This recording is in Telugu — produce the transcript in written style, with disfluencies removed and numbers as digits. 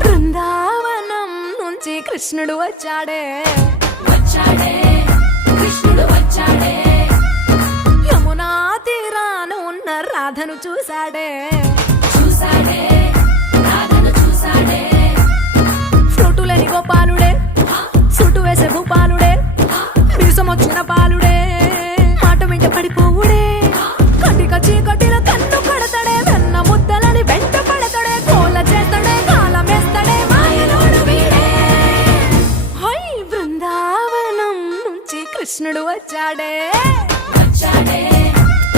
బృందావనం నుంచి కృష్ణుడు వచ్చాడే కృష్ణుడు వచ్చాడే యమునా తీరాన ఉన్న రాధను చూశాడే రాధను చూసాడే ఫ్లూటులేని గోపాలుడే సుటు వేసే భూపాలుడే మీసమొచ్చిన పాలుడే మాట వెంట పడిపోవుడే కటిక చీకటిలో కన్ను కడతాడే వెన్న ముద్దలని వెంట పడతాడే కోల చేస్తాడే కాలమేస్తాడే మాయలోడు వీడే హై బృందావనం నుంచి కృష్ణుడు వచ్చాడే